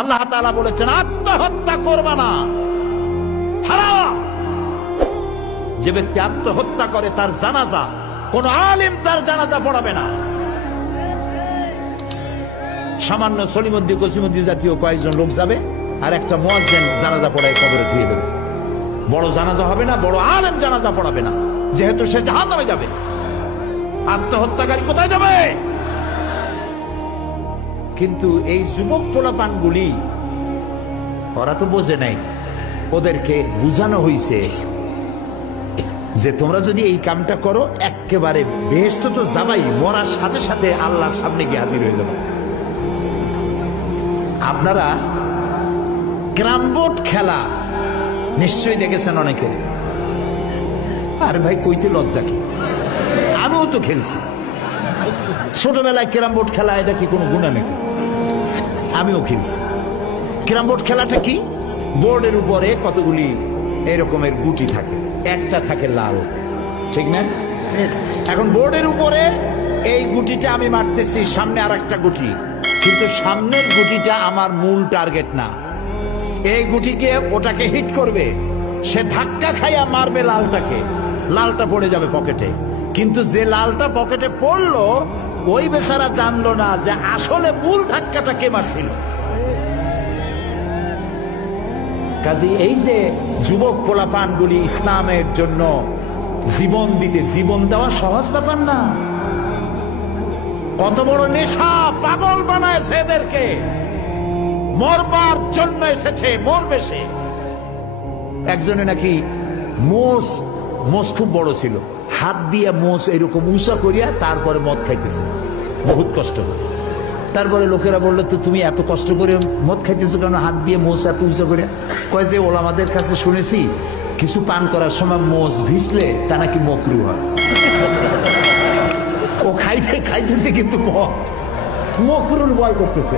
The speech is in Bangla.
আল্লাহ তাআলা বলেছেন আত্মহত্যা করবা না, হারাম। যে ব্যক্তি আত্মহত্যা করে তার জানাজা কোন আলেম তার জানাজা পড়াবে না। সামান্য সলিমুদ্দিন কসিমুদ্দিন জাতীয় কয়েকজন লোক যাবে, আর একটা মুয়াজ্জিন জানাজা পড়ায় কবরে ধুয়ে দেবে। বড় জানাজা হবে না, বড় আলেম জানাজা পড়াবে না, যেহেতু সে জাহান্নামে যাবে। আত্মহত্যাকারী কোথায় যাবে? কিন্তু এই যুবক পোলাপানগুলি ওরা তো বোঝে নাই, ওদেরকে বুঝানো হইছে যে তোমরা যদি এই কামটা করো একেবারে বেহেশত তো যাবাই, মরার সাথে সাথে আল্লাহর সামনে গিয়ে হাজির হয়ে যাবে। আপনারা ক্যারাম বোর্ড খেলা নিশ্চয়ই দেখেছেন অনেকে। আর ভাই কইতে লজ্জা কি, আমিও তো খেলছি ছোটবেলায় ক্যারাম বোর্ড খেলা। এটা কি কোনো গুনাহ নাকি? আমিও খেলছি। ক্যারাম বোর্ড খেলাটা কি? বোর্ডের উপরে কতগুলি এরকমের গুটি থাকে, একটা থাকে লাল, ঠিক না? এখন বোর্ডের উপরে এই গুটিটা আমি মারতেছি, সামনে আর একটা গুটি, কিন্তু সামনের গুটিটা আমার মূল টার্গেট না। এই গুটিকে ওটাকে হিট করবে, সে ধাক্কা খাইয়া মারবে লালটাকে, লালটা পড়ে যাবে পকেটে। কিন্তু যে লালটা পকেটে পড়লো ওই বেচারা জানলো না যে আসলে মূল ধাক্কাটা কে মারছিল। কাজে এই যে যুবক পোলাপানগুলি ইসলামের জন্য জীবন দিতে, জীবন দেওয়া সহজ ব্যাপার না। কত বড় নেশা, পাগল বানায় এদেরকে, মরবার জন্য এসেছে, মরবে সে। একজনে নাকি মোষ খুব বড় ছিল, হাত দিয়ে মোষ এরকম উঁচা করিয়া তারপরে মদ খাইতেছে বহুত কষ্ট করে। তারপরে লোকেরা বললো তো তুমি এত কষ্ট করে মদ খাইতেছো কেন, হাত দিয়ে মোষ এত উঁচা করিয়া? কয় যে ওলামাদের কাছে শুনেছি কিছু পান করার সময় মোষ ভিজলে তা নাকি মকরু হয়। ও খাইতেছে কিন্তু মকরুর ভয় করতেছে।